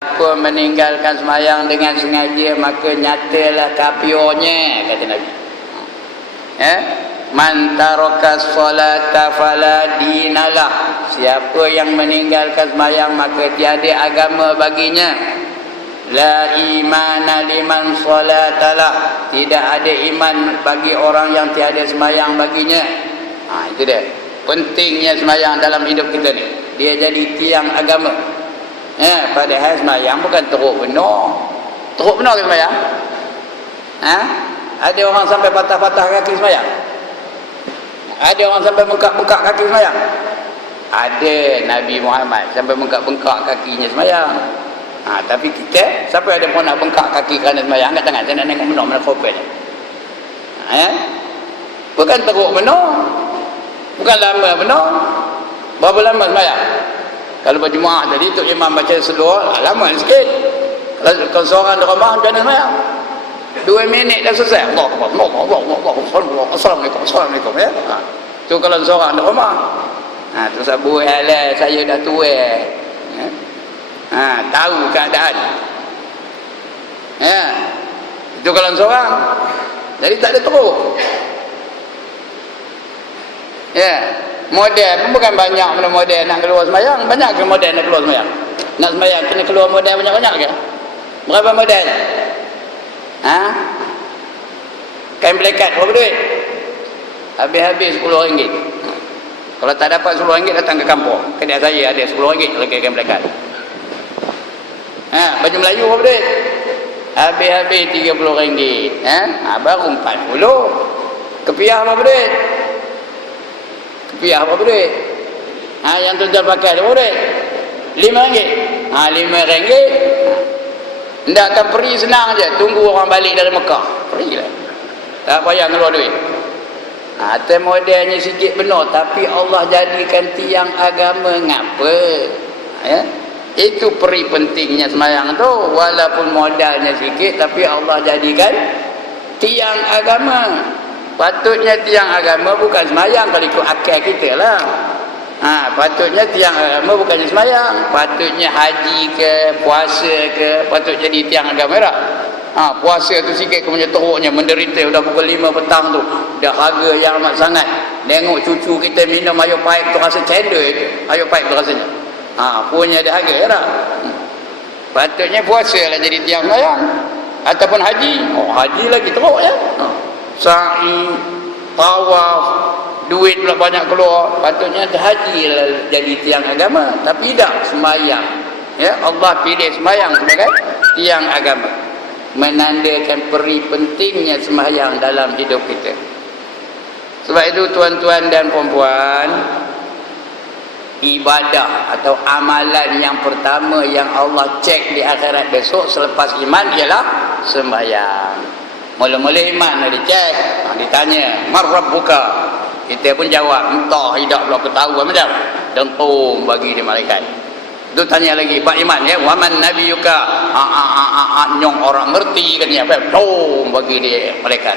Siapa meninggalkan sembahyang dengan sengaja maka nyatalah kafirnya, kata Nabi. Man taraka solata fala dinalah. Siapa yang meninggalkan sembahyang maka tiada agama baginya. La imana liman solatalah. Tidak ada iman bagi orang yang tiada sembahyang baginya. Itu dia. Pentingnya sembahyang dalam hidup kita ni. Dia jadi tiang agama. Padahal sembahyang bukan teruk benar. Teruk benar ke sembahyang? Ada orang sampai patah-patah kaki sembahyang? Ada orang sampai bengkak-bengkak kaki sembahyang? Ada. Nabi Muhammad sampai bengkak-bengkak kakinya sembahyang. Tapi kita, siapa ada pun nak bengkak kaki kerana sembahyang? Angkat tangan, saya nak tengok benar mana kopel. Bukan teruk benar. Bukan lama benar. Berapa lama sembahyang? Kalau berjemaah tadi Tok Imam baca seluar, lama sikit. Kalau seorang di rumah macam mana sembahyang? 2 minit dah selesai. Assalamualaikum. Ya. Tu kalau seorang di rumah. Tu sabu halal saya dah tua. Tahu keadaan. Itu kalau seorang. Jadi tak ada teruk. Model pun bukan banyak mana model nak keluar sembahyang. Banyak ke model nak keluar sembahyang? Nak sembahyang kena keluar model banyak-banyak ke? Berapa model? Kain pelekat berapa duit? Habis-habis RM10. Kalau tak dapat RM10 datang ke kampung. Kedai saya ada RM10 lagi kain pelekat. Baju Melayu berapa duit? Habis-habis RM30. Baru RM40. Kepiah berapa duit? Kepiah berapa duit? Yang tuan-tuan pakai berapa duit? RM5. RM5. Tidak akan pergi senang je. Tunggu orang balik dari Mekah. Pergilah. Tak payah keluar duit. Atas modelnya sikit benar. Tapi Allah jadikan tiang agama. Ngapa? Itu peri pentingnya sembahyang tu. Walaupun modalnya sikit. Tapi Allah jadikan tiang agama. Patutnya tiang agama bukan sembahyang. Kalau ikut akal kita lah. Patutnya tiang agama bukannya sembahyang. Patutnya haji ke, puasa ke, patut jadi tiang agama tak? Puasa tu sikit kemudian teruknya, menderita dah pukul 5 petang tu. Dah harga yang amat sangat. Tengok cucu kita minum air paip tu rasa cendol tu. Air paip tu rasanya. Punya dah harga tak? Patutnya puasa lah jadi tiang sembahyang. Ataupun haji. Haji lagi teruk ya. Sa'i, tawaf, duit pula banyak keluar. Patutnya haji lah jadi tiang agama. Tapi tidak sembahyang. Allah pilih sembahyang sebagai tiang agama. Menandakan peri pentingnya sembahyang dalam hidup kita. Sebab itu tuan-tuan dan puan-puan, ibadah atau amalan yang pertama yang Allah cek di akhirat besok selepas iman ialah sembahyang. Mula-mula iman dah dicek, ditanya, "Man rabbuka?" Kita pun jawab, "Entah, tidak pula aku tahu." Macam dentum bagi dia malaikat. Itu tanya lagi, bab iman ya, "Wa man nabiyuka?" Nyong orang ngerti kan ya, dentum bagi dia malaikat.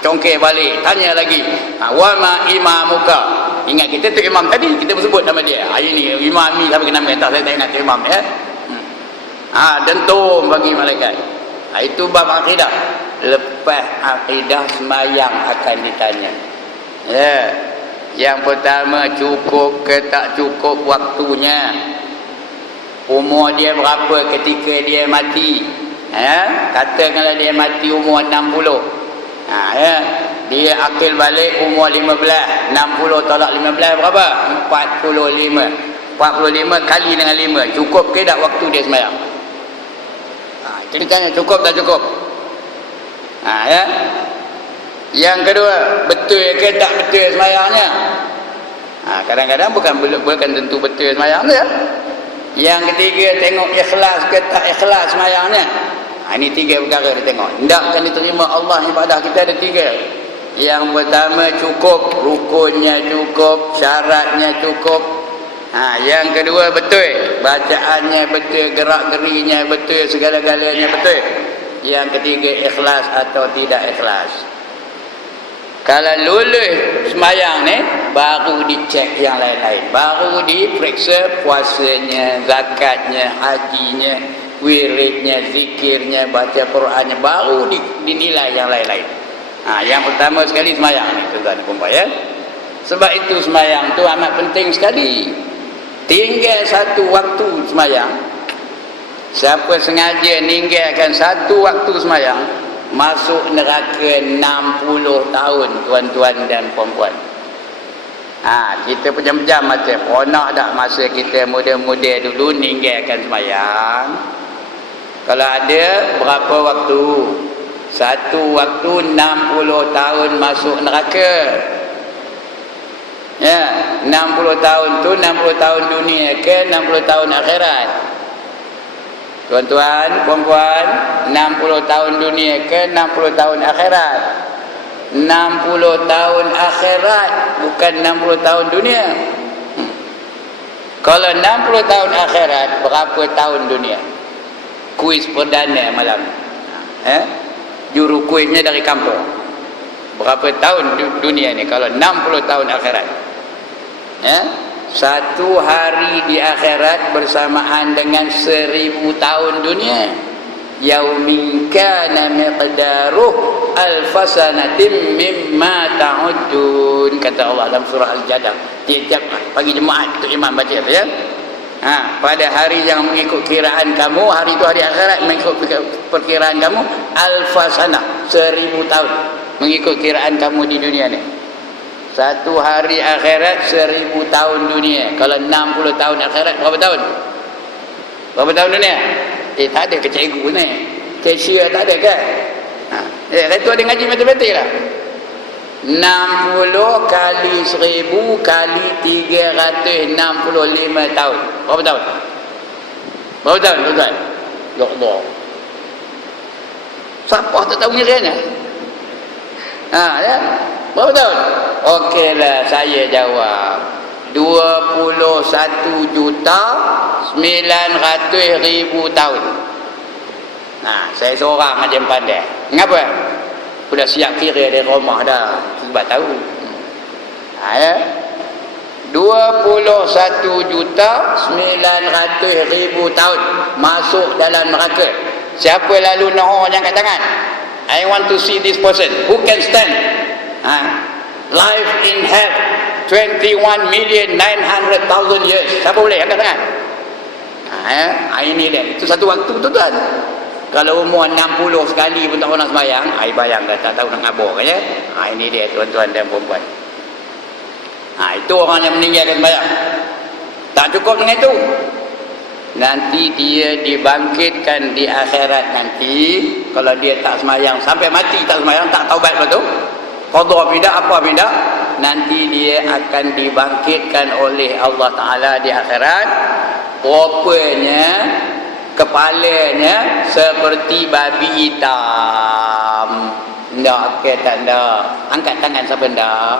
Congkeh balik, tanya lagi, "Wa ma imamuka?" Ingat kita tu imam tadi, kita bersebut nama dia. Ini imam ni sampai kena minta, saya tak ingat tu imam ya. Dentum bagi malaikat. Itu bab akidah. Lepas akidah sembahyang akan ditanya. Yang pertama, cukup ke tak cukup waktunya? Umur dia berapa ketika dia mati? Katakanlah dia mati umur 60. Dia akil balik umur 15. 60 tolak 15 berapa? 45. 45 kali dengan 5. Cukup ke tak waktu dia sembahyang? Jadi tanya, cukup tak cukup? Yang kedua, betul ke tak betul sembahyangnya? Kadang-kadang bukan tentu betul sembahyangnya. Yang ketiga, tengok ikhlas ke tak ikhlas sembahyangnya. Ini 3 perkara dia tengok. Hendakkan diterima Allah ibadah kita ada 3. Yang pertama, cukup, rukunnya cukup, syaratnya cukup. Yang kedua, betul, bacaannya betul, gerak-gerinya betul, segala-galanya betul. Yang ketiga, ikhlas atau tidak ikhlas. Kalau lulus semayang ni, baru dicek yang lain-lain. Baru diperiksa puasanya, zakatnya, hajinya, wiridnya, zikirnya, baca Qurannya. Baru dinilai yang lain-lain. Yang pertama sekali semayang ni, tuan-tuan dan puan-puan ya. Sebab itu semayang tu amat penting sekali. Tinggal satu waktu semayang. Siapa sengaja ninggalkan satu waktu semayang, masuk neraka 60 tahun, tuan-tuan dan puan-puan. Kita pejam-pejam mata. Pernah tak masa kita muda-muda dulu ninggalkan semayang? Kalau ada, berapa waktu? Satu waktu 60 tahun masuk neraka. Ya, 60 tahun tu 60 tahun dunia ke 60 tahun akhirat? Tuan-tuan, puan-puan, 60 tahun dunia ke 60 tahun akhirat? 60 tahun akhirat, bukan 60 tahun dunia. Kalau 60 tahun akhirat, berapa tahun dunia? Kuis perdana malam. Juru kuisnya dari kampung. Berapa tahun dunia ni kalau 60 tahun akhirat? Satu hari di akhirat bersamaan dengan 1000 tahun dunia. Yaumin kana miqdaruh alfasanatin mimma ta'udun, kata Allah dalam surah Al-Jadah. Tiap pagi Jumaat tu imam baca tu ya. Pada hari yang mengikut kiraan kamu, hari itu hari akhirat mengikut perkiraan kamu, alfasanah 1000 tahun mengikut kiraan kamu di dunia ni. Satu hari akhirat 1000 tahun dunia. Kalau 60 tahun akhirat, berapa tahun? Berapa tahun dunia? Tak ada ke cikgu ni? Cashier tak ada ke? Itu ada ngaji matematik lah. 60 kali 1000 kali 365 tahun. Berapa tahun? Berapa tahun, tuan-tuan? Ya Allah. Siapa tak tahu nilainya? Ya? Berapa tahun? Okeylah, saya jawab 21.900.000 tahun. Saya seorang aja yang pandai. Mengapa? Sudah siap kira dari rumah dah, sebab tahu. Ya. 21.900.000 tahun masuk dalam neraka. Siapa lalu nak angkat tangan? I want to see this person. Who can stand? Life in hell 21,900,000 years. Siapa boleh angkat tangan? Ini dia. Itu satu waktu, tuan-tuan. Kalau umur 60 sekali pun tak pernah sembahyang, bayang dah tak tahu nak ngabur kan ya. Ini dia, tuan-tuan dan puan-puan. Itu orang yang meninggalkan sembahyang. Tak cukup dengan itu. Nanti dia dibangkitkan di akhirat nanti. Kalau dia tak sembahyang sampai mati tak sembahyang, tak taubat betul, qada bidah apa bidah, nanti dia akan dibangkitkan oleh Allah Ta'ala di akhirat. Rupanya kepalanya seperti babi hitam. Tak ada. Angkat tangan siapa tak?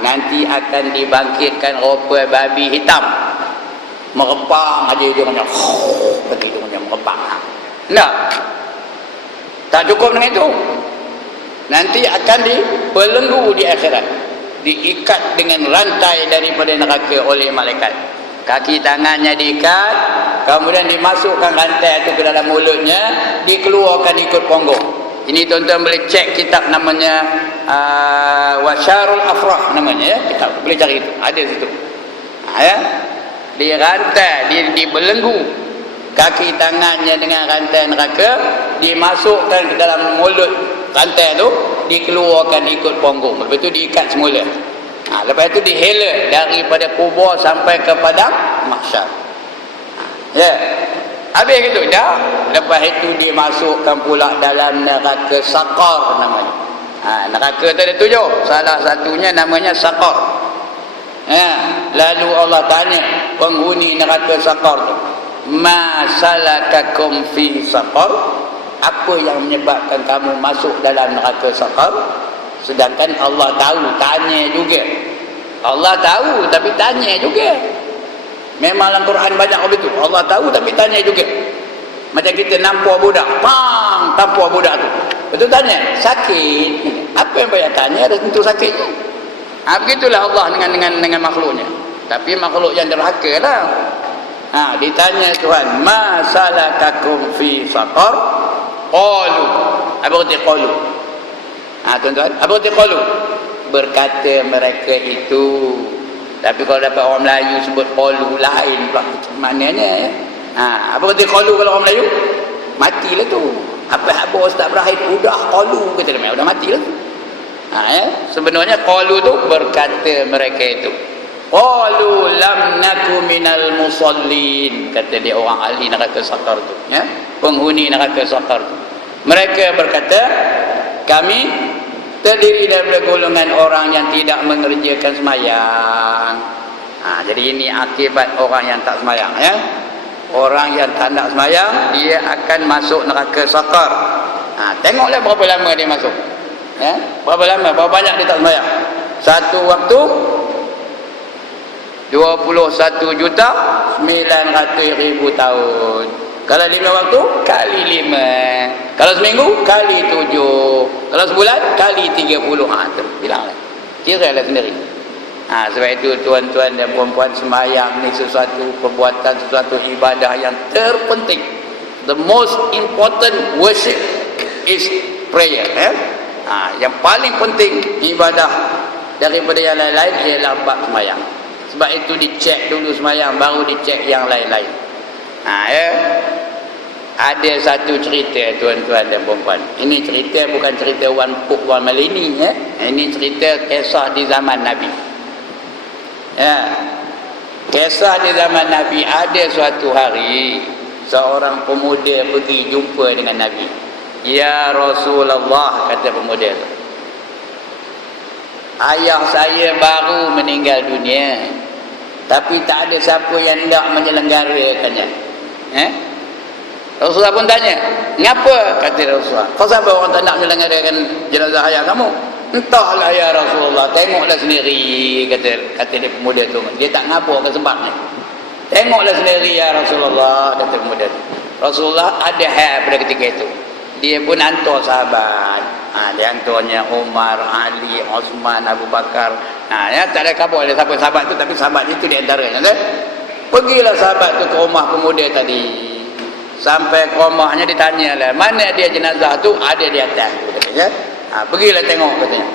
Nanti akan dibangkitkan rupa babi hitam. Merepang aja hidungnya. Begitu hidungnya merepang. Tak cukup dengan itu. Nanti akan dibelenggu di akhirat. Diikat dengan rantai daripada neraka oleh malaikat. Kaki tangannya diikat, kemudian dimasukkan rantai itu ke dalam mulutnya, dikeluarkan ikut punggung. Ini tuan-tuan boleh cek kitab namanya Wasyarul Afrah namanya ya, kitab boleh cari itu, ada situ. Ya. Dirantai, dibelenggu kaki tangannya dengan rantai neraka, dimasukkan ke dalam mulut rantai itu, dikeluarkan ikut punggung. Lepas itu diikat semula. Lepas itu dihela daripada kubur sampai ke padang mahsyar. Ya. Habis gitu dah. Lepas itu dimasukkan pula dalam neraka Saqar namanya. Neraka tu ada 7. Salah satunya namanya Saqar. Lalu Allah tanya penghuni neraka Saqar tu, ma salakakum fi Saqar? Apa yang menyebabkan kamu masuk dalam neraka Saqar? Sedangkan Allah tahu, tanya juga. Allah tahu tapi tanya juga. Memang dalam Quran banyak begitu. Allah tahu tapi tanya juga. Macam kita nampak budak, tampuk budak tu. Betul tanya, sakit. Apa yang payah tanya? Ada tentu sakitnya. Begitulah Allah dengan makhluknya. Tapi makhluk yang derhaka lah. Ditanya Tuhan, ma salakakum fi saqar? Qalu. Apa kata qalu? Tuan-tuan, apa kata qalu? Berkata mereka itu. Tapi kalau dapat orang Melayu sebut qalu lain pula. Maknanya apa kata qalu kalau orang Melayu? Matilah tu. Apa Ustaz Ibrahim udah qalu kata dia, udah matilah tu. Sebenarnya qalu tu berkata mereka itu. Qalu lam naku minal musallin, kata dia orang ahli neraka sakar tu, penghuni neraka sakar tu. Mereka berkata, kami terdiri daripada golongan orang yang tidak mengerjakan sembahyang. Jadi ini akibat orang yang tak sembahyang, orang yang tak nak sembahyang, dia akan masuk neraka sakar. Tengoklah berapa lama dia masuk, berapa lama, berapa banyak dia tak sembahyang. Satu waktu 21.900.000 tahun. Kalau 5 waktu kali 5. Kalau seminggu kali 7. Kalau sebulan kali 30. Tu bilanglah. Kiralah sendiri. Sebab itu tuan-tuan dan puan-puan, sembahyang ni sesuatu perbuatan, sesuatu ibadah yang terpenting. The most important worship is prayer. Yang paling penting ibadah daripada yang lain-lain ialah bab sembahyang. Sebab itu dicek dulu sembahyang, baru dicek yang lain-lain. Ada satu cerita tuan-tuan dan puan-puan. Ini cerita bukan cerita Wan Puk Wan Malini, Ini cerita kisah di zaman Nabi. Kisah di zaman Nabi, ada suatu hari seorang pemuda pergi jumpa dengan Nabi. Ya Rasulullah, kata pemuda itu, ayah saya baru meninggal dunia, tapi tak ada siapa yang hendak menyelenggarakannya. Rasulullah pun tanya, ngapa? Kata Rasulullah, kenapa orang tak nak menyelenggarakan jenazah ayah kamu? Entahlah ya Rasulullah, tengoklah sendiri, kata dia pemuda tu. Dia tak ngapa ke sebabnya. Tengoklah sendiri ya Rasulullah, kata pemuda tu. Rasulullah ada hal pada ketika itu. Dia pun hantar sahabat. Dia hantarnya Umar, Ali, Osman, Abu Bakar. Tak ada khabar oleh siapa sahabat tu, tapi sahabat itu di antaranya. Pergilah sahabat tu ke rumah pemuda tadi. Sampai ke rumahnya ditanyalah, mana dia jenazah tu? Ada di atas. Katanya. Pergilah tengok, katanya.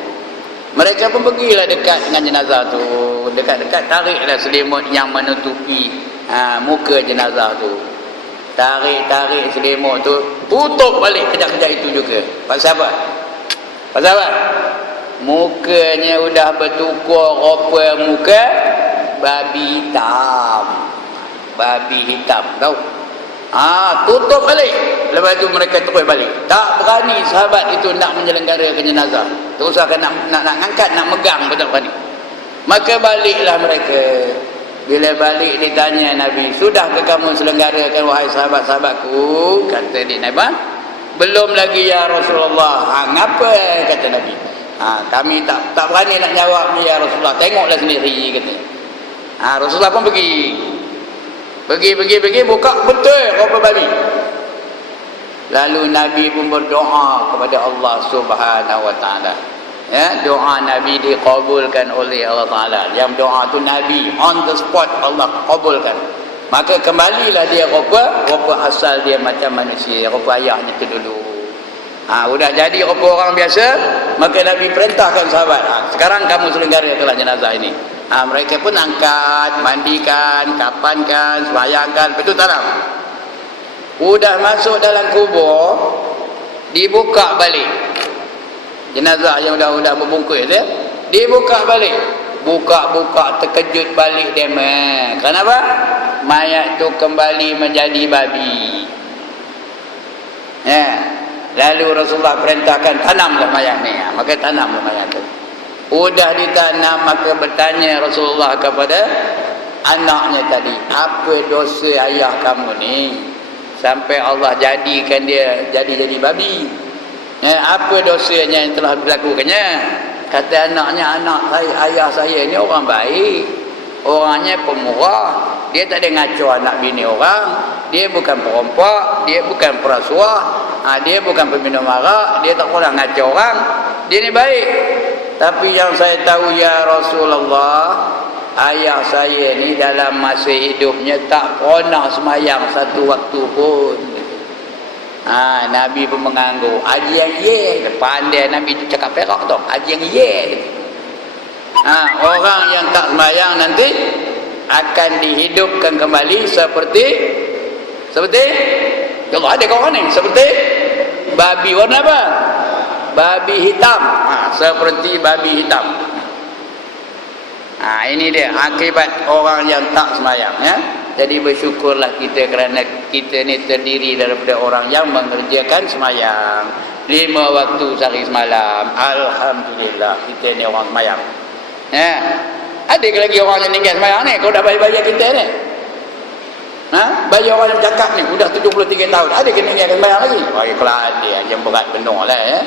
Mereka pun pergilah dekat dengan jenazah tu. Dekat-dekat tariklah selimut yang menutupi muka jenazah tu. Tarik selimut tu, tutup balik kejap-kejap itu juga. Pasal apa? Pasal apa? Mukanya udah bertukar rupa muka babi hitam. Babi hitam, tahu? Tutup balik. Lepas tu mereka terus balik. Tak berani sahabat itu nak menyelenggarakan jenazah. Terus akan nak angkat, nak megang, tak berani. Maka baliklah mereka. Bila balik ditanya Nabi, sudahkah kamu selenggarakan wahai sahabat-sahabatku? Kata dia Nabi, belum lagi ya Rasulullah. Ngapa? Kata Nabi, kami tak berani nak jawab ni ya Rasulullah, tengoklah sendiri, kata. Rasulullah pun pergi buka betul rupa babi. Lalu Nabi pun berdoa kepada Allah Subhanahu wa taala. Doa Nabi dikabulkan oleh Allah Ta'ala. Yang doa tu Nabi on the spot Allah kabulkan. Maka kembalilah dia rupa asal dia macam manusia, rupa ayahnya tu dulu. Udah jadi rupa orang biasa, maka Nabi perintahkan sahabat, sekarang kamu selenggarakanlah jenazah ini. Mereka pun angkat, mandikan, kapankan, sembahyangkan, betul tanam. Udah masuk dalam kubur, dibuka balik jenazah yang udah berbungkus dia, dibuka balik. Buka terkejut balik dia. Kenapa? Mayat tu kembali menjadi babi. Lalu Rasulullah perintahkan, tanamlah mayat ni. Maka tanamlah mayat tu. Udah ditanam, maka bertanya Rasulullah kepada anaknya tadi, apa dosa ayah kamu ni sampai Allah jadikan dia jadi babi? Apa dosanya yang telah dilakukannya? Kata anaknya, ayah saya ni orang baik, orangnya pemurah, dia tak ada ngaco anak bini orang, dia bukan perompak, dia bukan perasuah, Dia bukan peminum arak, dia tak pernah ngacau orang, dia ni baik. Tapi yang saya tahu ya Rasulullah, ayah saya ni dalam masa hidupnya tak pernah semayang satu waktu pun. Nabi pun mengganggu. Haji yang ye, pandai Nabi tu cakap perak tu. Haji yang ye. Orang yang tak semayang nanti akan dihidupkan kembali seperti kalau ada kawan ni seperti babi warna apa? Babi hitam. Seperti babi hitam. Ini dia akibat orang yang tak semayang, ya. Jadi bersyukurlah kita kerana kita ni terdiri daripada orang yang mengerjakan semayang 5 waktu sehari semalam. Alhamdulillah kita ni orang semayang, ya. Ada lagi orang yang tinggal semayang ni. Kau dah bayar kita ni, bayar orang yang bercakap ni sudah 73 tahun, ada kena tinggalkan semayang lagi? Kalau ada yang berat penuh lah, ya.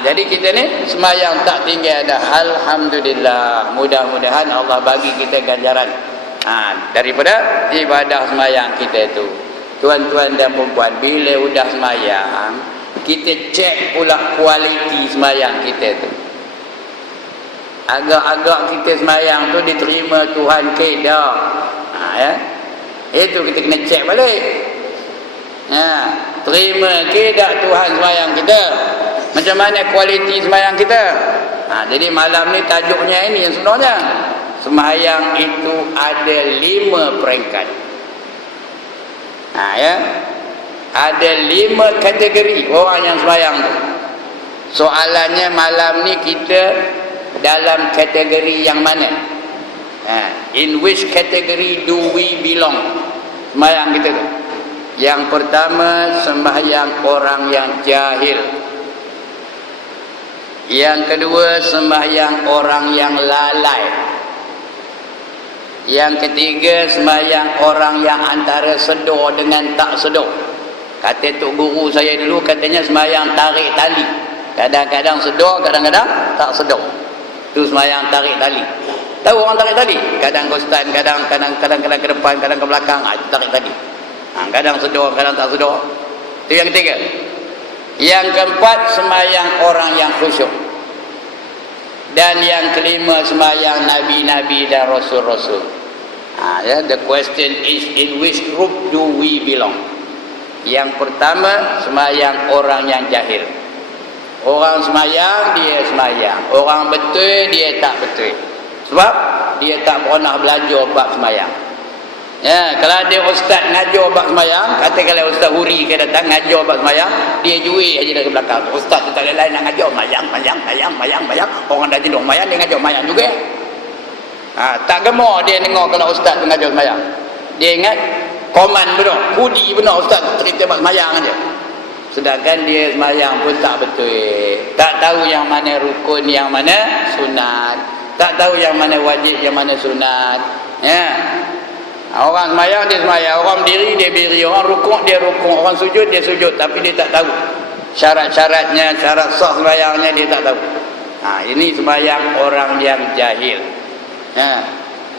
Jadi kita ni semayang tak tinggal dah. Alhamdulillah. Mudah-mudahan Allah bagi kita ganjaran daripada ibadah semayang kita tu. Tuan-tuan dan puan-puan, bila sudah semayang, kita cek pula kualiti semayang kita tu. Agak-agak kita semayang tu diterima Tuhan ke dah, ya? Itu kita kena cek balik. Terima ke tak Tuhan semayang kita? Macam mana kualiti semayang kita? Jadi malam ni tajuknya ini yang sebenarnya. Semayang itu ada 5 peringkat. Ya. Ada 5 kategori orang yang semayang tu. Soalannya malam ni kita dalam kategori yang mana? In which category do we belong? Semayang kita tu. Yang pertama, sembahyang orang yang jahil. Yang kedua, sembahyang orang yang lalai. Yang ketiga, sembahyang orang yang antara sedar dengan tak sedar. Kata tok guru saya dulu, katanya sembahyang tarik tali. Kadang-kadang sedar, kadang-kadang tak sedar. Itu sembahyang tarik tali. Tahu orang tarik tali? Kadang ke ustaz, kadang ke depan, kadang ke belakang. Itu tarik tali. Kadang sedar, kadang tak sedar. Itu yang ketiga. Yang keempat, sembahyang orang yang khusyuk. Dan yang kelima, sembahyang nabi-nabi dan rasul-rasul. The question is, in which group do we belong? Yang pertama, sembahyang orang yang jahil. Orang sembahyang, dia sembahyang. Orang betul, dia tak betul. Sebab dia tak pernah belajar bab sembahyang. Ya, kalau ada ustaz ngajar bab sembahyang, katakanlah ustaz Huri ke datang ngajar bab sembahyang, dia jual aja dari belakang. Ustaz tu tak ada lain nak ngajar sembahyang. Orang dah tidur sembahyang, dia ngajar sembahyang juga. Tak gemar dia dengar kalau ustaz tu ngajar sembahyang. Dia ingat koman benar, hudi benar ustaz cerita bab sembahyang aja. Sedangkan dia sembahyang pun tak betul. Tak tahu yang mana rukun, yang mana sunat. Tak tahu yang mana wajib, yang mana sunat. Ya. Orang sembahyang dia sembahyang, orang berdiri dia berdiri, orang rukuk dia rukuk, orang sujud dia sujud, tapi dia tak tahu syarat-syaratnya, syarat sah sembahyangnya dia tak tahu. Ini sembahyang orang yang jahil.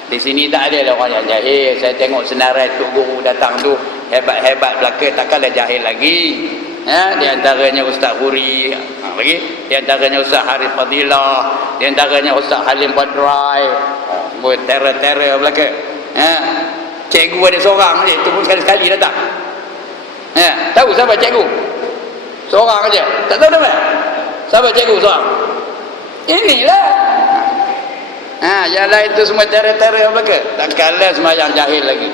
Di sini tak ada orang yang jahil. Saya tengok senarai tok guru datang tu hebat-hebat belaka, takkanlah jahil lagi. Di antaranya Ustaz Huri, lagi di antaranya Ustaz Harif Fadilah, di antaranya Ustaz Halim Badrai. Terror belaka. Cikgu ada seorang je, itu pun sekali-sekali datang. Tahu siapa cikgu? Seorang aja. Tak tahu nama? Siapa cikgu seorang? Inilah. Yang lain tu semua terror belaka. Tak kalah sembahyang jahil lagi.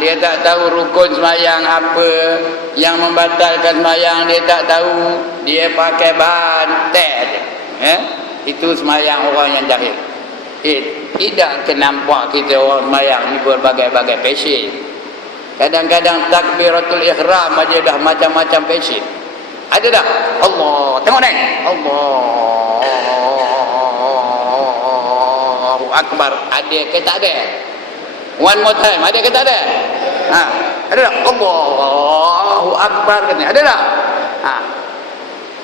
Dia tak tahu rukun sembahyang apa, yang membatalkan sembahyang dia tak tahu. Dia pakai bantai aja. Itu sembahyang orang yang jahil. Tidak kenampak kita orang sembahyang ni berbagai-bagai passion. Kadang-kadang takbiratul ihram aja dah macam-macam passion. Ada dah? Allah, tengok ni. Allahu Akbar. Ada ke tak ada? One more time, ada ke tak ada? Ada tak? Allahu Akbar katanya. Ada tak?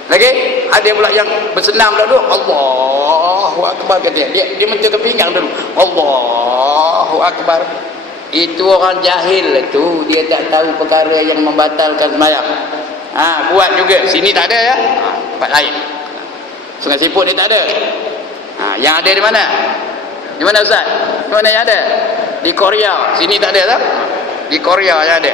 Lagi ada pula yang bersenam dulu, Allahu Akbar katanya. Dia mentul ke pinggang dulu, Allahu Akbar. Itu orang jahil tu, dia tak tahu perkara yang membatalkan sembahyang. Buat juga. Sini tak ada ya. Tempat lain. Sungai Siput ni tak ada. Yang ada di mana? Di mana Ustaz? Di mana yang ada? Di Korea. Sini tak ada tak? Di Korea yang ada.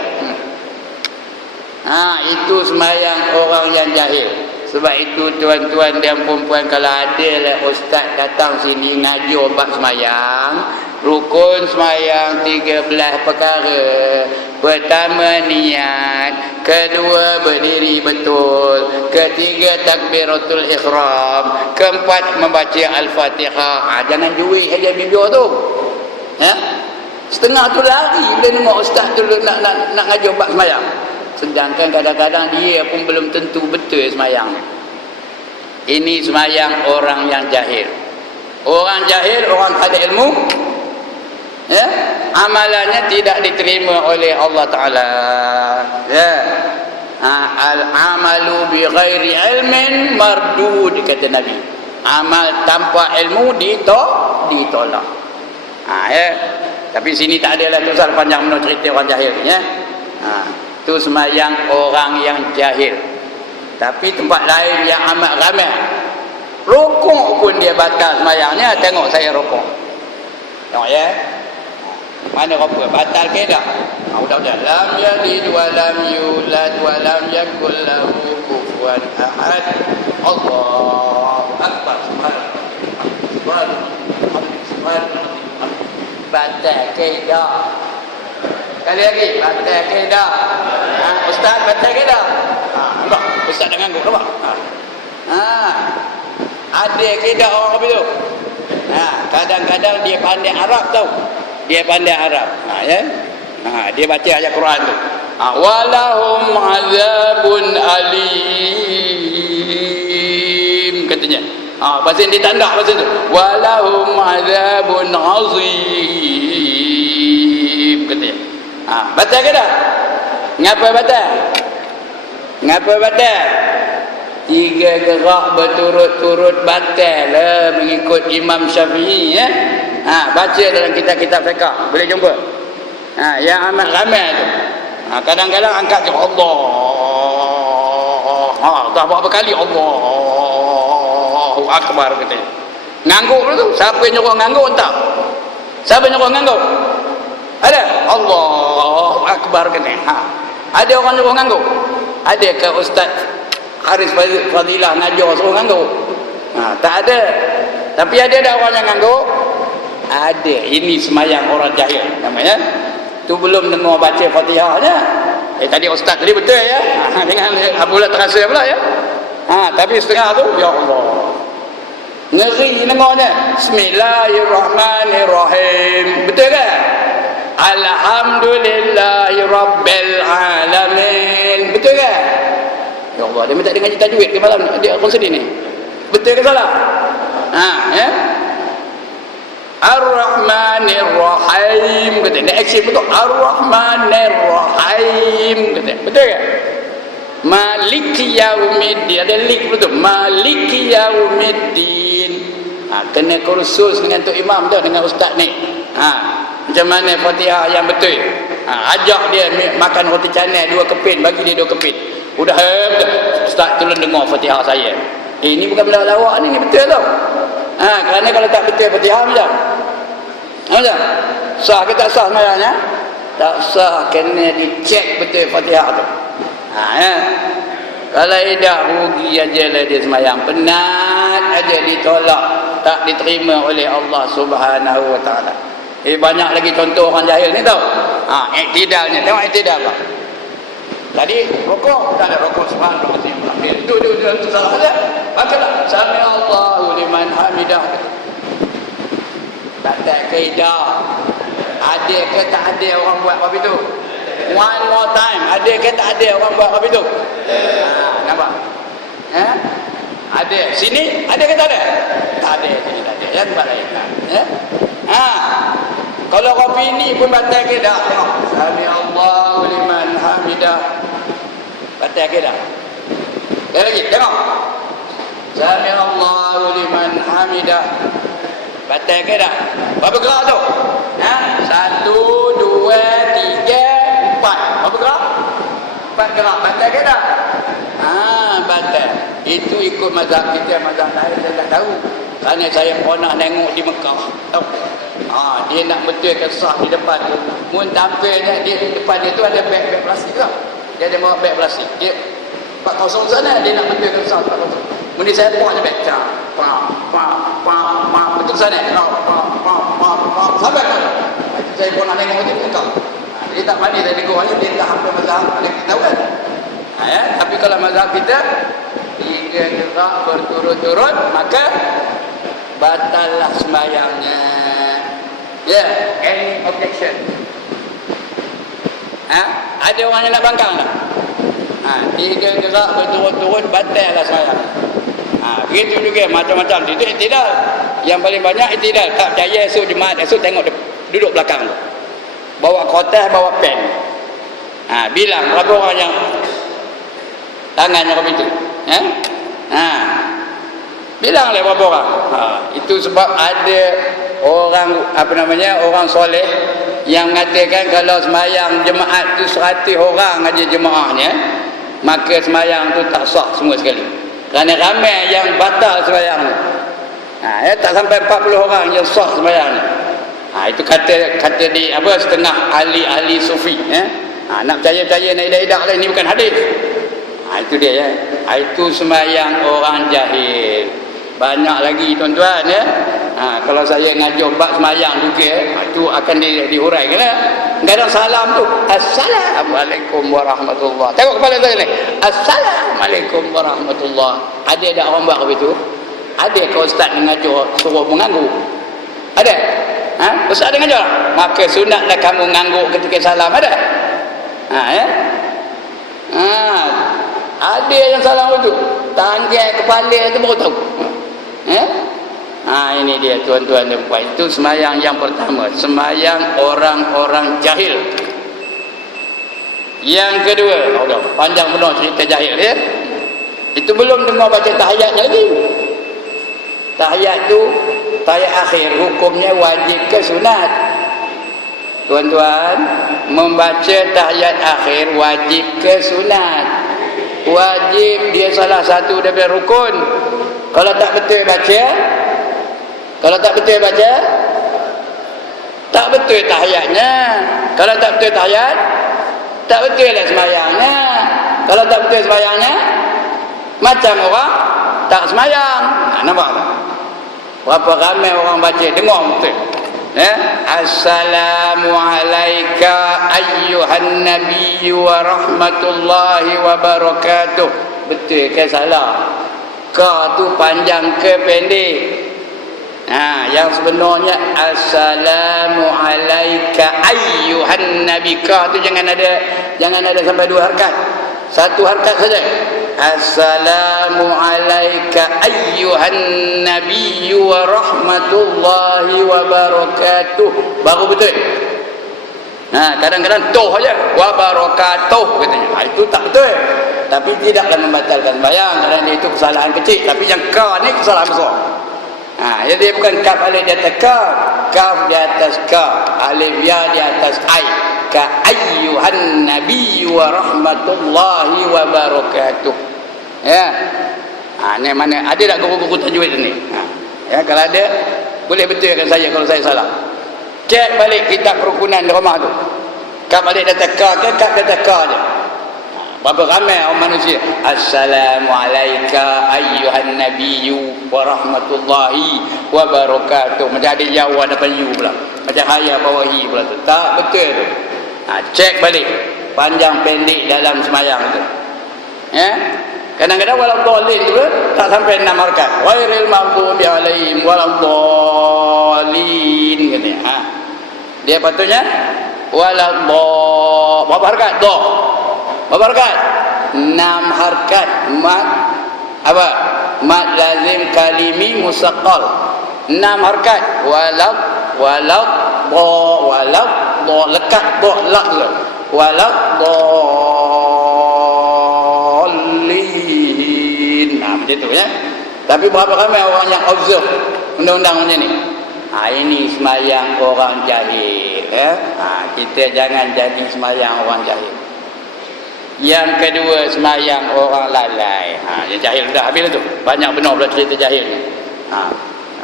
Itu sembahyang orang yang jahil. Sebab itu tuan-tuan dan puan-puan, kalau ada lah ustaz datang sini ngaji obat sembahyang, rukun sembahyang 13 perkara. Pertama niat, kedua berdiri betul, ketiga takbiratul ihram, keempat membaca al-Fatihah. Jangan juik aja video tu. Setengah tu lari bila dengar ustaz tu nak ngaji obat sembahyang. Sedangkan kadang-kadang dia pun belum tentu betul sembahyang. Ini sembahyang orang yang jahil. Orang jahil, orang tak ada ilmu, amalannya tidak diterima oleh Allah Ta'ala. Al-amalu bi ghairi ilmin mardud, kata Nabi. Amal tanpa ilmu ditolak. Tapi sini tak ada lah, tu salah panjang menurut cerita orang jahil ni. Itu sembahyang orang yang jahil. Tapi tempat lain yang amat ramai, rukuk pun dia batal sembahyangnya. Tengok saya rukuk, tengok ya, mana rukuk batal ke tak? Mudah-mudahan. Lam yalid wa lam yulad wa lam yakul lahu kufuwan ahad. Allahu akbar. Subhanallah. Batal ke tak? Kali lagi, batal ke tak? Ustaz, batal ke tak? Nampak? Ustaz dah ngangguk, nampak? Ada ke tak orang apa tu? Kadang-kadang dia pandai Arab tau. Dia pandai Arab. Dia baca ayat Quran tu. Walahum azabun alim, katanya. Pasal dia tanda pasal tu. Walahum azabun azim, katanya. Batal ke tak? Ngapa batal? Ngapa batal? 3 gerak berturut-turut batal lah mengikut Imam Syafi'i ya. Baca dalam kitab-kitab fiqh boleh jumpa. Yang amat ramai tu. Kadang-kadang angkat je Allah. Dah berapa kali Allahu akbar katanya. Ngangguk tu, siapa yang nyuruh ngangguk entah. Siapa yang nyuruh ngangguk? Ada? Allahu akbar katanya. Ada orang nyuruh ngangguk? Ada ke Ustaz Haris Fadilah ngajar suruh ngangguk? Tak ada. Tapi ada tak orang yang ngangguk? Ada. Ini semayang orang jahil namanya. Tu belum dengar baca Fatihahnya. Tadi Ustaz tadi betul ya. Dengan pula terasa pula ya. Tapi setengah tu ya Allah, ngeri dengarnya. Bismillahirrahmanirrahim. Betul ke? Alhamdulillahi Rabbil Alamin. Betul ke? Ya Allah, dia minta dia ngaji tajwid ke malam dia konsert ni. Betul ke salah? Ya. Ar-Rahmanir-Rahim, kata dia action betul. Ar-Rahmanir-Rahim, kata. Betul ke? Maliki Yaumiddin, ada lik betul. Maliki Yaumiddin. Kena kursus dengan Tok Imam tu, dengan ustaz ni. Macam mana Fatihah yang betul. Ajak dia makan roti canai 2 keping, bagi dia 2 keping. Udah ustaz tolong dengar Fatihah saya. Ini bukan benda lawak ni betul tau. Kerana kalau tak betul Fatihah macam sah ke tak sah sebenarnya? Tak sah, kena dicek betul Fatihah tu. Kalau tidak, rugi aja lah dia semayang, penat aja, ditolak, tak diterima oleh Allah Subhanahu Wa Taala. Banyak lagi contoh orang jahil ni tau. Iktidalnya, tengok iktidal lah. Tadi rukuk, tak ada rukuk subhanallah. Tu salah saja. Bacalah sami Allahu liman hamidah. Tak ada kaidah. Ada ke tak ada orang buat apa itu? One more time. Ada ke tak ada orang buat apa itu? Nampak? Ada. Sini ada ke tak ada? Tak ada. Sini tak ada. Yang tempat lain. Kalau kopi ni pun batal ke tak? Tengok. Sami Allahu liman hamidah. Batal ke tak? Sekali lagi, tengok. Sami Allahu liman hamidah. Batal ke tak? Berapa gerak tu? 1, 2, empat gerak batal ke tak? Batal. Itu ikut mazhab kita, mazhab lain saya tak tahu. Kerana saya pernah tengok di Mekah. Dia nak betulkan sah di depan tu. Mun tampilnya di depan dia tu ada beg plastik tau. Dia ada bawa beg plastik. Dia 40 sana dia nak betulkan sah 40. Mun saya buat je beg. Betul sana. Sampai tu. Saya pernah tengok di Mekah. Dia tak mandi saya tegur hanya dia tak hafal mazhab kita tahu kan. Tapi kalau mazhab kita 3 gerak berturut-turut maka batallah sembahyangnya. Any objection? Ada orang yang nak bangkang tak? 3 gerak berturut-turut batallah sembahyang. Begitu juga macam-macam itu iktidal. Yang paling banyak iktidal. Tak percaya esok jemaat, esok tengok duduk belakang tu. Bawa kotak, bawa pen. Bilang berapa orang yang tangannya ke pintu. Bilanglah berapa orang. Itu sebab ada orang orang soleh yang mengatakan kalau semayang jemaat tu 100 orang aja jemaahnya, maka semayang tu tak sah semua sekali. Kerana ramai yang batal semayang tu. Tak sampai 40 orang yang sah semayang ni. Itu kata di setengah ahli sufi. Nak percaya nak idah-idah lah, ini bukan hadis. Itu dia itu sembahyang orang jahil. Banyak lagi tuan-tuan kalau saya ngajar bab sembahyang juga itu akan dihuraikan lah. Kadang salam tu Assalamualaikum warahmatullahi. Tengok kepala saya ni, Assalamualaikum warahmatullahi. Ada tak orang buat begitu? Ada ke ustaz mengajar suruh mengganggu? Ada? Ustaz ada mengajar? Maka sunatlah kamu mengganggu ketika salam. Ada? Ada yang salah itu tanggai kepala itu baru tahu. Ini dia tuan-tuan dan puan. Itu sembahyang yang pertama, sembahyang orang-orang jahil. Yang kedua, panjang benar cerita jahil ya. Itu belum dengar baca tahiyat lagi. Tahiyat tu tahiyat akhir, hukumnya wajib ke sunat? Tuan-tuan, membaca tahiyat akhir wajib ke sunat? Wajib, dia salah satu daripada rukun. Kalau tak betul baca, tak betul tahiyatnya. Kalau tak betul tahiyat, tak betul lah sembahyangnya. Kalau tak betul sembahyangnya, macam orang tak sembahyang. Nampak tak? Berapa ramai orang baca, dengar betul. Assalamualaikum ayyuhan nabiyyu wa rahmatullahi wa barakatuh. Betul ke salah? Ka tu panjang ke pendek? Yang sebenarnya Assalamualaikum ayyuhan nabi. Ka tu jangan ada sampai 2 harakat. 1 harakat saja. Assalamualaikum ayyuhan nabiyyu wa rahmatullahi wa barakatuh. Baru betul. Kadang-kadang toh aja wa barakatuh katanya. Itu tak betul. Tapi tidaklah membatalkan sembahyang kerana itu kesalahan kecil. Tapi yang ka ni kesalahan besar. Jadi bukan kaf alif di atas kaf di atas ka, alif ya di atas ai. Ka ayyuhan nabiyyu wa rahmatullahi wa barakatuh. Ni mana ada tak guru-guru tajwid ni? Kalau ada boleh betulkan saya kalau saya salah. Cek balik kitab kerukunan di rumah tu. Kaf alif di atas ka ke kaf di atas ka je. Berapa ramai orang manusia Assalamualaikum ayyuhan nabiyyu wa rahmatullahi wa barakatuh. Macam ada Jawa depan you pula, macam haya bawahi pula tu. Tak betul tu. Cek balik panjang pendek dalam semayang tu. Kadang-kadang waladdallin tu tak sampai 6 harakat. Ghairil maghdubi alaihim waladdallin katanya. Dia patutnya waladdall. Berapa harakat? Berapa harakat? 6 harakat. Mad lazim kalimi musaqqal. 6 harakat. Lekat lak tu. Waladdallin. Macam tu ya. Tapi berapa ramai orang yang observe undang-undang macam ni? Ini semayang orang jahil. Kita jangan jadi semayang orang jahil. Yang kedua, semayang orang lalai. Yang jahil dah habis tu. Banyak benar pula cerita jahil ni.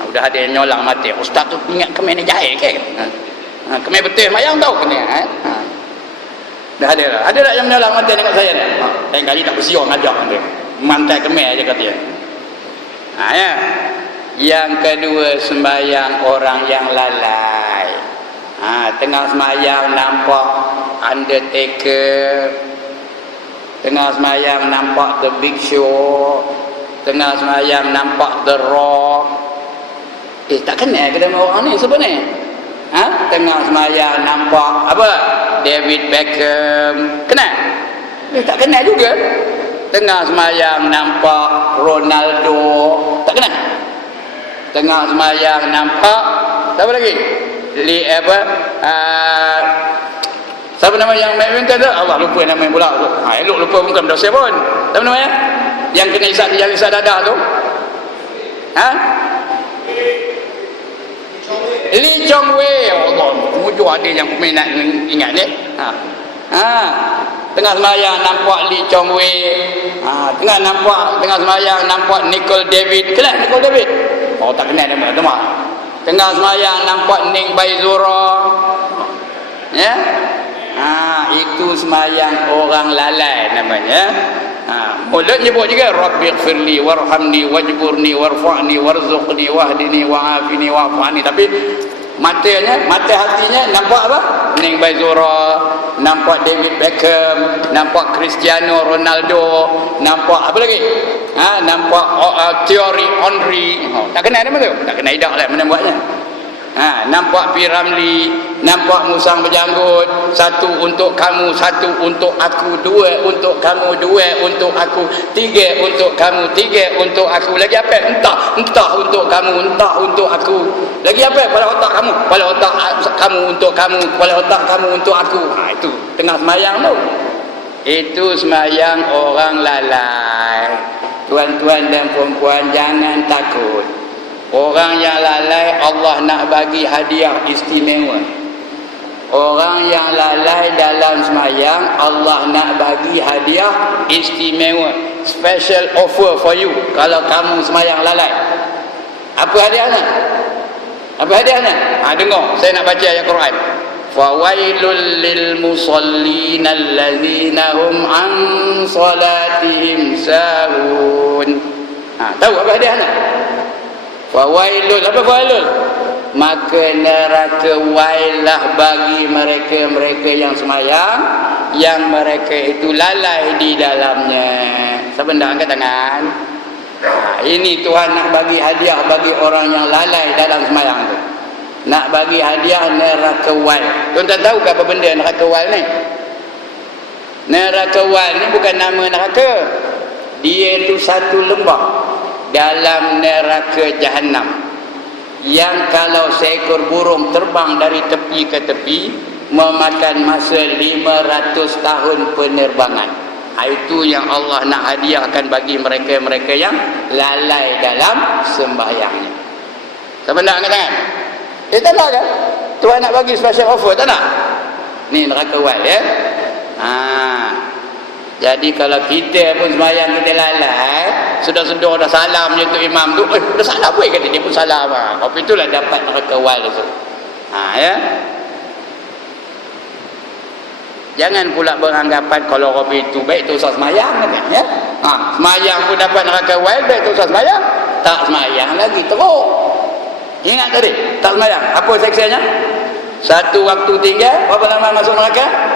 Udah ada yang nyolang mati. Ustaz tu ingat kami ni jahil ke? Kami betul semayang tahu kena. Dah ada lah. Ada tak yang nyolang mati dengan saya ni? Lain kali tak bersiar ngajak dia. Mantai kami aja kata dia. Ya. Yang kedua, sembahyang orang yang lalai. Tengah sembahyang nampak undertaker, tengah sembahyang nampak the big show, tengah sembahyang nampak the rock. Tak kenal ke dengan orang ni sebenarnya? Tengah sembahyang nampak apa? David Beckham. Kenal? Tak kenal juga. Tengah sembahyang nampak Ronaldo. Tak kenal? Tengah sembahyang nampak siapa lagi? Siapa nama yang main badminton tu? Allah lupa nama yang bola tu. Elok lupa bukan berdosa pun. Siapa namanya? Yang kena isap dadah tu? Lee Chong Wei. Allah, mujur ada yang peminat ingat ni. Tengah sembahyang nampak Lee Chong Wei. Tengah sembahyang nampak Nicole David. Kenal Nicole David? Oh, tak kenal nama tu mah. Tengah sembahyang nampak Ning Baizura. Ya? Itu sembahyang orang lalai namanya. Mulut nyebut juga Rabbighfirli warhamni wajburni warfa'ni warzuqni wahdini wa'afini wa'afani. Tapi mata hatinya nampak apa? Ning Baizura, nampak David Beckham, nampak Cristiano Ronaldo, nampak apa lagi? Nampak Thierry Henry. Tak kenal nama tu? Tak kenal idak lah mana buatnya. Nampak P. Ramlee, nampak Musang Berjanggut. Satu untuk kamu, satu untuk aku. Dua untuk kamu, dua untuk aku. Tiga untuk kamu, tiga untuk aku. Lagi apa? Entah untuk kamu, entah untuk aku. Lagi apa? Kepala otak kamu, kepala otak kamu untuk kamu, kepala otak kamu untuk aku. Itu tengah semayang tu. Itu semayang orang lalai. Tuan-tuan dan puan-puan, jangan takut. Orang yang lalai Allah nak bagi hadiah istimewa. Orang yang lalai dalam semayang Allah nak bagi hadiah istimewa. Special offer for you kalau kamu semayang lalai. Apa hadiahnya? Apa hadiahnya? Dengar, saya nak baca ayat Quran. Fawailul lil musallin allazina hum an salatihim sahun. Tahu apa hadiahnya? Fawailul, apa fawailul? Maka neraka wailah bagi mereka-mereka yang semayang, yang mereka itu lalai di dalamnya. Siapa nak angkat tangan? Ini Tuhan nak bagi hadiah bagi orang yang lalai dalam semayang tu. Nak bagi hadiah neraka wail. Tuan-tuan tahu ke apa benda neraka wail ni? Neraka wail ni bukan nama neraka. Dia itu satu lembah dalam neraka Jahannam, yang kalau seekor burung terbang dari tepi ke tepi memakan masa 500 tahun penerbangan. Itu yang Allah nak hadiahkan bagi mereka-mereka yang lalai dalam sembahyangnya. Siapa nak angkat tangan? Tak nak kan? Tuhan nak bagi special offer, tak nak? Ni neraka wail ya. Jadi kalau kita pun sembahyang kita lalai, sudah-sudah dah salam je tu imam tu, dah salam pun kata dia pun salam. Tapi itulah dapat neraka wail tu. Ya. Jangan pula beranggapan kalau Rabi itu baik tu usah sembahyang kan, ya. Sembahyang pun dapat neraka wail, baik tu usah sembahyang. Tak sembahyang lagi teruk. Ingat tadi, tak sembahyang. Apa seksinya? Satu waktu tinggal, berapa lama masuk neraka?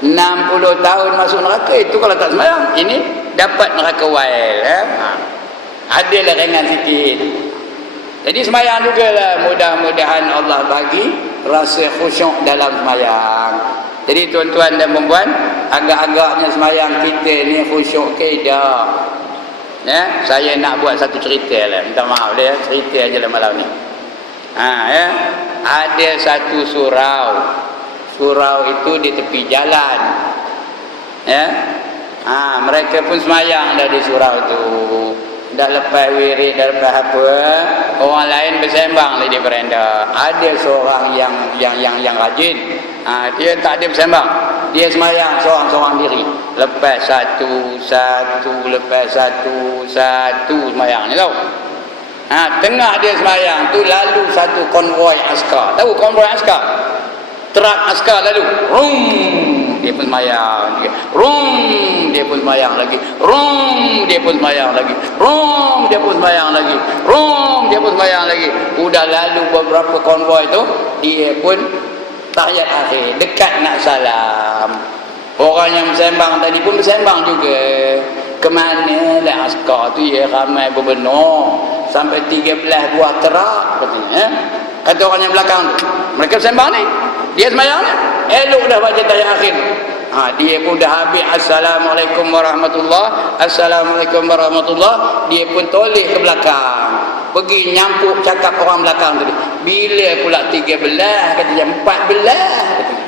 60 tahun masuk neraka. Itu kalau tak sembahyang. Ini dapat neraka wail ya. Adalah ringan sikit. Jadi sembahyang jugalah, mudah-mudahan Allah bagi rasa khusyuk dalam sembahyang. Jadi tuan-tuan dan puan-puan, agak-agaknya sembahyang kita ni khusyuk ke dah. Ya, saya nak buat satu cerita lah. Minta maaf dia, cerita aja lah malam ni. Ya. Ada satu surau. Surau itu di tepi jalan. Ya. Mereka pun semayang dah di surau itu. Dah lepas wirid, dah lepas apa, orang lain bersembang di beranda. Ada seorang yang rajin. Dia tak ada bersembang. Dia semayang seorang-seorang diri. Lepas satu, lepas satu semayang ni tahu. Tengah dia semayang tu lalu satu konvoi askar. Tahu konvoi askar? Truk askar lalu. Rum, dia pun semayang. Rum, dia pun semayang lagi. Rum, dia pun semayang lagi. Rum, dia pun semayang lagi. Rum, dia pun semayang lagi. Udah lalu beberapa konvoi tu, dia pun tahiyat akhir, dekat nak salam. Orang yang bersembang tadi pun bersembang juga. Kemana lah askar tu ya, ramai berbenar sampai 13 buah terak katanya. Kata orang yang belakang tu, mereka bersembang ni, dia semayang ni, elok dah baca tahiyat akhir. Dia pun dah habis assalamualaikum warahmatullah, assalamualaikum warahmatullah, dia pun toleh ke belakang, pergi nyampuk cakap orang belakang tadi. Bila pula 13, katanya 14 katanya.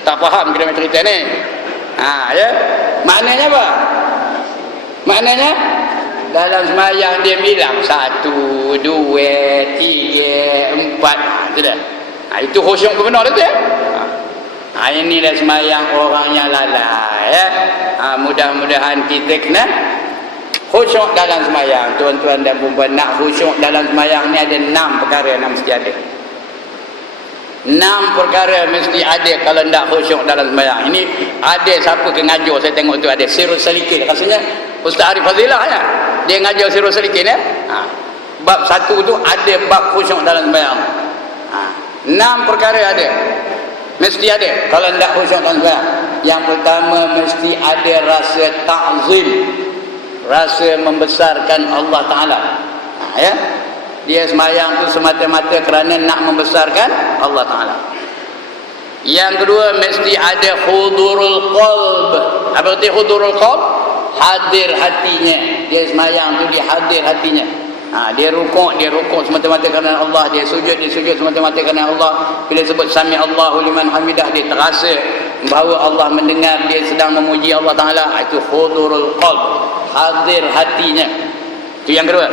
Tak faham kita main cerita ni. Ya. Maknanya apa? Maknanya dalam semayang dia bilang 1, 2, 3, 4. Itu dah. Itu khusyuk benar tu ya. Inilah semayang orangnya lalai ya. Mudah-mudahan kita kena khusyuk dalam semayang. Tuan-tuan dan puan-puan, nak khusyuk dalam semayang ni ada 6 perkara yang mesti ada. 6 perkara mesti ada kalau nak khusyuk dalam sembahyang. Ini ada siapa ke ngajar, saya tengok tu ada Sirrus Salikin. Rasanya Ustaz Arif Fazilah ya. Dia ngajar Sirrus Salikin ya. Bab 1 tu ada bab khusyuk dalam sembahyang. 6 perkara ada. Mesti ada kalau nak khusyuk dalam sembahyang. Yang pertama mesti ada rasa ta'zim. Rasa membesarkan Allah Taala. Ya. Dia semayang tu semata-mata kerana nak membesarkan Allah Ta'ala. Yang kedua mesti ada hudurul qalb. Apa arti hudurul qalb? Hadir hatinya. Dia semayang tu dia hadir hatinya. Dia rukuk semata-mata kerana Allah. Dia sujud semata-mata kerana Allah. Bila sebut sami Allahu liman hamidah, dia terasa bahawa Allah mendengar, dia sedang memuji Allah Ta'ala. Itu hudurul qalb, hadir hatinya. Itu yang kedua.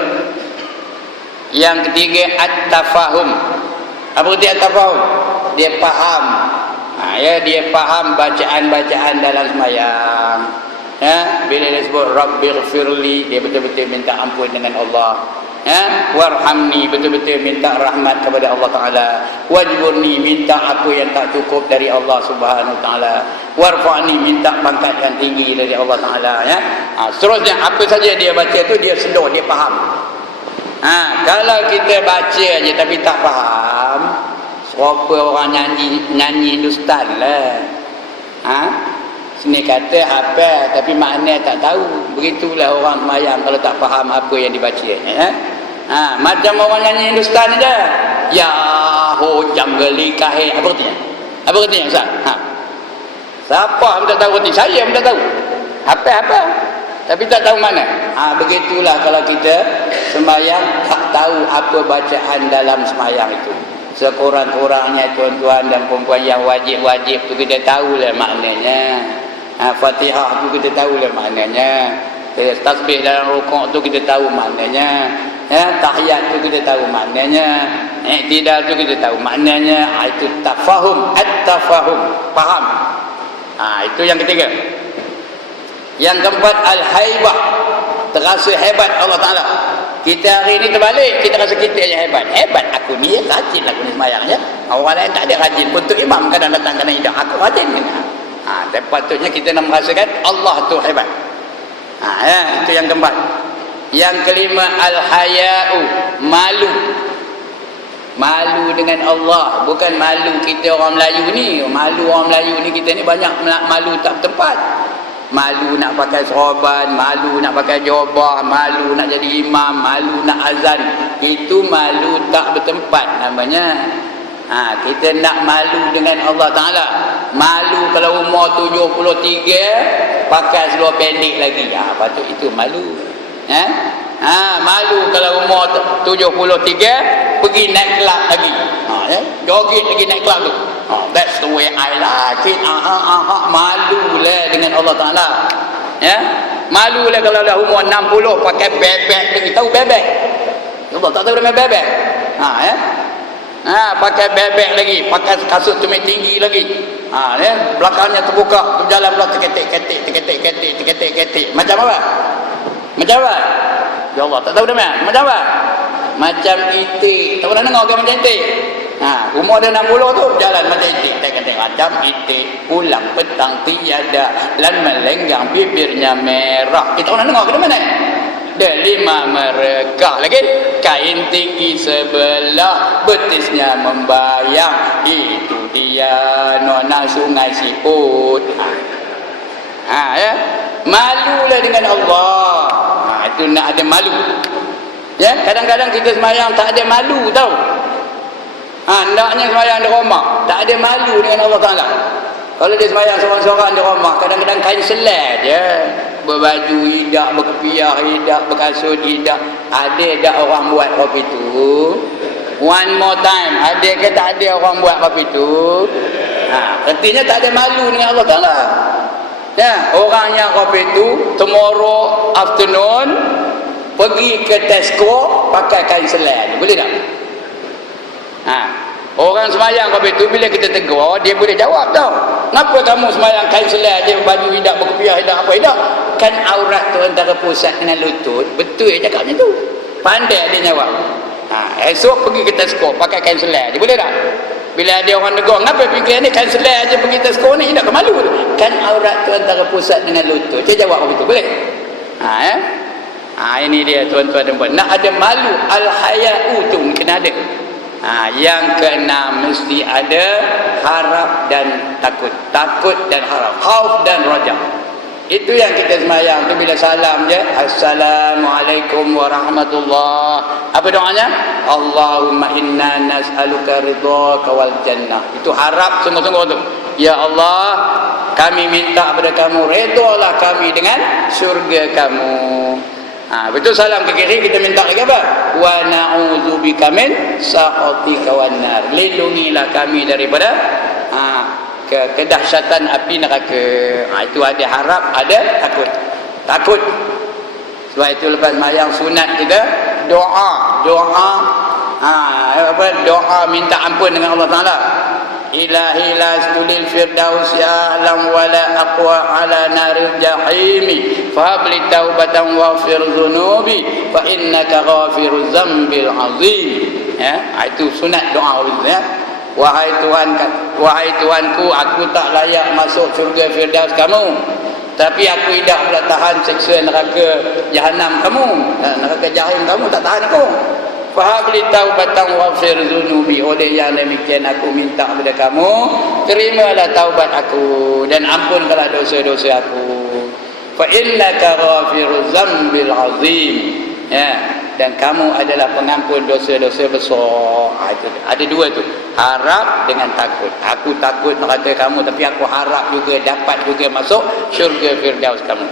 Yang ketiga at-tafahum. Apa arti at-tafahum? Dia faham. Dia faham bacaan-bacaan dalam sembahyang. Bila dia sebut Rabbighfirli, dia betul-betul minta ampun dengan Allah. Warhamni, betul-betul minta rahmat kepada Allah Taala. Wajburni, minta apa yang tak cukup dari Allah Subhanahu Taala. Warfa'ni, minta pangkat yang tinggi dari Allah Taala. Seterusnya apa saja dia baca tu dia sedar, dia faham. Kalau kita baca aja tapi tak faham, serupa orang nyanyi Hindustan lah. Sini kata hafal tapi makna tak tahu. Begitulah orang semayang kalau tak faham apa yang dibaca. Macam orang nyanyi Hindustan aja. Ya ho jam geli kahe. Apa artinya? Apa artinya Ustaz? Siapa pun tak tahu arti. Saya pun tak tahu. Hafal tapi tak tahu mana. Begitulah kalau kita sembahyang tak tahu apa bacaan dalam sembahyang itu. Sekurang-kurangnya tuan-tuan dan puan-puan yang wajib-wajib tu kita tahulah maknanya. Fatihah tu kita tahulah maknanya. Tasbih dalam rukuk tu kita tahu maknanya. Tahiyat tu kita tahu maknanya. I'tidal tu kita tahu maknanya. Itu tafahum, at-tafahum, faham. Itu yang ketiga. Yang keempat al-haibah, terasa hebat Allah Ta'ala. Kita hari ni terbalik, kita rasa kita yang hebat aku ni rajin aku ni semayang ya. Orang lain tak ada rajin pun tu imam kadang datang kadang tidak, aku rajin kena. Tapi patutnya kita nak merasakan Allah tu hebat. Itu yang keempat. Yang kelima al-haya'u, malu dengan Allah. Bukan malu kita orang Melayu ni. Malu orang Melayu ni, kita ni banyak malu tak bertempat. Malu nak pakai serban, malu nak pakai jubah, malu nak jadi imam, malu nak azan. Itu malu tak bertempat namanya. Kita nak malu dengan Allah Ta'ala. Malu kalau umur 73 pakai seluar pendek lagi. Patut itu malu. Malu kalau umur 73 pergi naik kelab lagi. Joget lagi naik kelab tu. That's the way I like it. Malulah dengan Allah Ta'ala. Malulah kalau dah umur 60 pakai bebek lagi. Tahu bebek? Allah tak tahu nama bebek. Pakai bebek lagi, pakai kasut tumit tinggi lagi. belakangnya terbuka, jalan pula terketik. Macam apa? Macam apa? Ya Allah, tak tahu dah macam apa? Macam itik. Tak pernah dengar ke macam itik? Umur dia 60 tu jalan macam itik. Tengok macam itik, pulang petang tiada, lan melenggang bibirnya merah. Kita pernah dengar ke mana? Delima mereka lagi, kain tinggi sebelah, betisnya membayang. Itu dia nona sungai Siput. Ya, malulah dengan Allah. Itu nak ada malu. Ya, kadang-kadang kita semayang tak ada malu tau. Hendaknya semayang di rumah tak ada malu dengan Allah Ta'ala. Kalau dia semayang seorang-seorang di rumah, kadang-kadang kain selai je, berbaju hidak, berkepiah hidak, berkasut hidak. Ada tak orang buat kopi tu? One more time, ada ke tak ada orang buat kopi tu? Artinya tak ada malu dengan Allah Ta'ala. Ya, orang yang kopi tu tomorrow afternoon pergi ke Tesco pakai kain selai, boleh tak? Orang semayang kopi tu, bila kita tegur, dia boleh jawab tau. Kenapa kamu semayang kain selai je, baju hidak, berkepiah hidak, apa hidak? Kan aurat tu antara pusat dengan lutut. Betul dia cakap macam tu. Pandai dia jawab. Esok pergi ke Tesco pakai kain selai je, boleh tak? Bila ada orang negur, kenapa fikir ni kain selai je pergi Tesco ni, hidak ke malu? Kan aurat tu antara pusat dengan lutut. Dia jawab begitu, boleh? Ini dia tuan-tuan dan puan. Nak ada malu, al-haya'u tu kena ada. Yang keenam mesti ada harap dan takut. Takut dan harap, khauf dan raja. Itu yang kita semayang tu, bila salam je, Assalamualaikum warahmatullah. Apa doanya? Allahumma inna nas'aluka ridhaka wal jannah. Itu harap sungguh-sungguh tu. Ya Allah, kami minta kepada kamu, redhalah kami dengan syurga kamu. Betul, salam ke kiri kita minta lagi apa? Wa na'udzubika min sakhatika wan nar. Lindungilah kami daripada kedahsyatan api neraka. Itu ada harap, ada takut. Takut. Sebab itu lepas mayang sunat kita doa minta ampun dengan Allah Taala. Ilahi lastulil firdaus ya alam wala aqwa ala naril jahimi fahabli taubatan waghfir dhunubi fa innaka ghafiruz zambil azim. Itu sunat doa itu. Wahai Tuhanku, aku tak layak masuk syurga firdaus kamu, tapi aku tidak pula tahan seksa neraka jahanam kamu. Neraka jahim kamu tak tahan aku. Fahabli taubatan waghfir dhunubi. Oleh yang demikian aku minta kepada kamu, terimalah taubat aku dan ampunkanlah dosa-dosa aku. Fa innaka ghafiruz zambil azim. Dan kamu adalah pengampun dosa-dosa besar. Itu ada dua tu, harap dengan takut. Aku takut neraka kamu, tapi aku harap juga dapat juga masuk syurga firdaus kamu.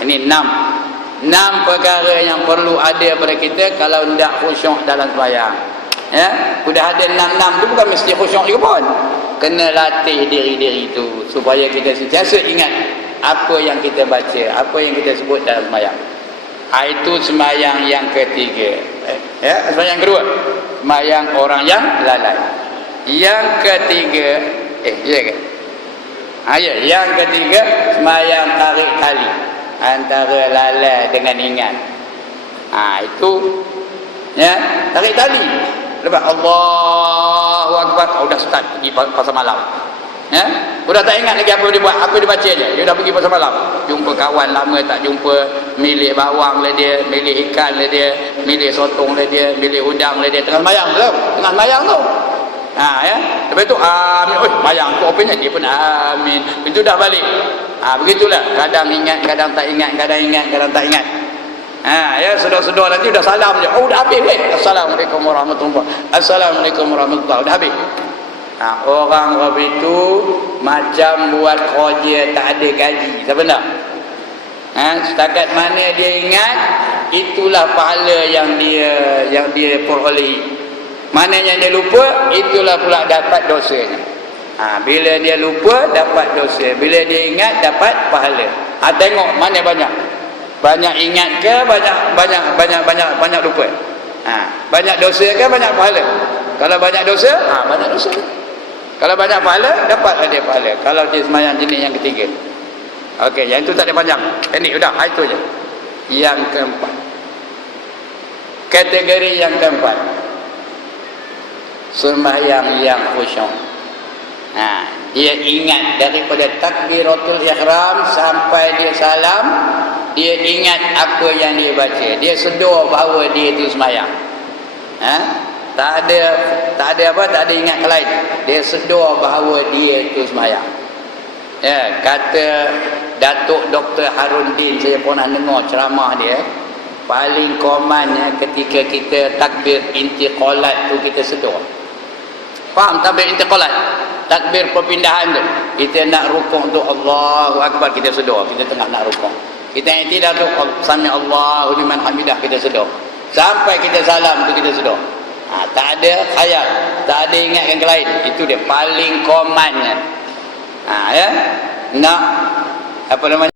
Ini 6 perkara yang perlu ada pada kita kalau tidak khusyuk dalam sembahyang. Sudah ada 6 tu, bukan mesti khusyuk juga pun. Kena latih diri-diri itu supaya kita sentiasa ingat apa yang kita baca, apa yang kita sebut dalam sembahyang. Itu sembahyang yang ketiga. Sembahyang kedua, sembahyang orang yang lalai. Yang ketiga, yang ketiga, sembahyang tarik tali antara lalai dengan ingat. Itu tarik tali. Lepas Allahu Akbar, dah start pergi pasar malam. Udah tak ingat lagi apa dia buat, apa dia baca je. Dia dah pergi pasar malam, jumpa kawan lama tak jumpa, milih bawang lah dia, milih ikan lah dia, milih sotong lah dia, milih udang lah dia. Tengah sembahyang tu, lepas tu amin. Sembahyang tu openya dia pun amin. Itu dah balik. Begitulah, kadang ingat, kadang tak ingat, kadang ingat, kadang tak ingat. Saudara-saudara nanti dah salam je. Dah habis Assalamualaikum warahmatullahi. Assalamualaikum warahmatullahi. Dah habis. Orang itu macam buat kerja tak ada gaji. Tak benar? Setakat mana dia ingat, itulah pahala yang dia perolehi. Mana yang dia lupa, itulah pula dapat dosanya. Bila dia lupa, dapat dosa. Bila dia ingat, dapat pahala. Tengok mana banyak. Banyak ingat ke banyak lupa? Banyak dosa ke banyak pahala? Kalau banyak dosa, banyak dosa. Kalau banyak pahala, dapatlah dia pahala. Kalau dia sembahyang jenis yang ketiga. Okey, yang itu tak ada panjang. Ini sudah, itu je. Yang keempat. Kategori yang keempat. Sembahyang yang khusyuk. Dia ingat daripada takbiratul ihram sampai dia salam, dia ingat apa yang dia baca. Dia sedar bahawa dia itu sembahyang. Tak ada ingat lain. Dia sedar bahawa dia itu sembahyang. Ya, kata Datuk Dr. Haruddin, saya pernah dengar ceramah dia, paling komannya ketika kita takbir intiqalat tu kita sedar. Faham takbir intiqalat? Takbir perpindahan tu. Kita nak rukuk tu Allahu Akbar, kita sedar kita tengah nak rukuk. Kita i'tidal tu sami Allahu liman hamidah, kita sedar. Sampai kita salam tu kita sedar. Tak ada khayal, tak ada ingat yang lain. Itu dia paling komannya. Ya, nak apa namanya,